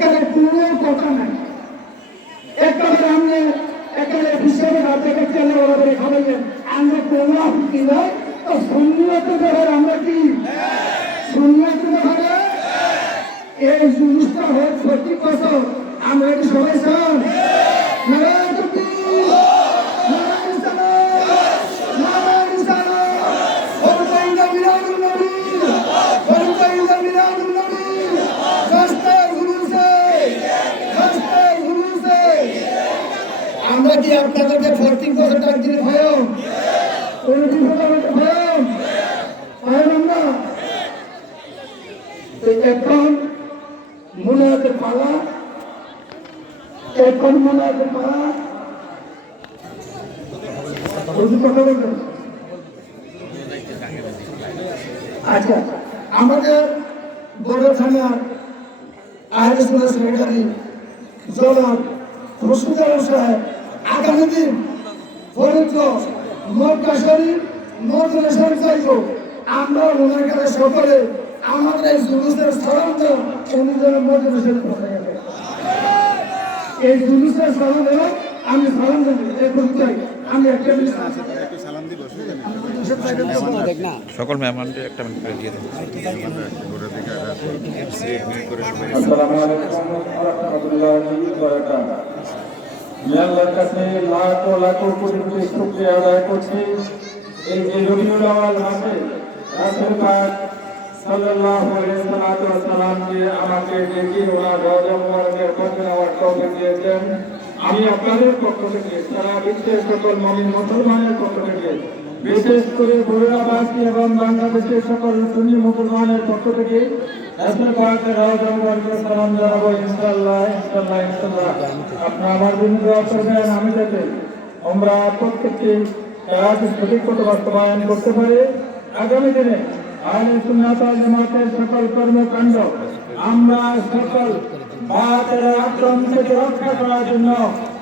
এখানে কোনো কথা নাই। একেবারে আমি একেবারে হিসেবে রাজ্যকে চেলে ওরা খাওয়াইলেন আমরা কোনো আপত্তি নয় তো আমরা কি আমরা কি আপনাদেরকে ফোরটিন বছর টাকা দিলে ভয় উনত্রিশ বছর ভয় ভয় আমরা তো এখন মনে হতে পালা। এখন মনে পালা। আচ্ছা আমাদের বড় থানার আহলে সেক্রেটারি জনাব রসুদার সাহেব আগামী দিন ফরিদ্র মক্কা শরীফ মদিনা শরীফ যাইব। আমরা ওনার কাছে সকলে আমাদের এই জুলুসের সালাম উনি যেন মদিনা শরীফ এই জুলুসের সালাম দেব আমি সালাম দেব এই করতে আমি একটা সকল মেহমানদের একটা মিনিট করে দিয়ে দেবো আল্লাহর কাছে লাখো লাখো কোটি এই যে রবিউল আওয়াল আমাকে ডেকে ওনার রওজা মুবারকের পথে আমার দিয়েছেন। আমি আপনাদের পক্ষ থেকে সারা বিশ্বের সকল মমিন মুসলমানের পক্ষ থেকে বিশেষ করে বগুড়াবাসী এবং বাংলাদেশের সকল সুন্নি মুসলমানের পক্ষ থেকে রাসূল পাকের মুবারকের সালাম জানাব, ইনশাআল্লাহ ইনশাআল্লাহ ইনশাআল্লাহ। আমার আমি যাতে আমরা প্রত্যেকটি কাজ সঠিক মতো বাস্তবায়ন করতে পারি। আগামী দিনে আহলে জামাতের সকল কর্মকাণ্ড আমরা সকল আক্রমণ থেকে রক্ষা করার জন্য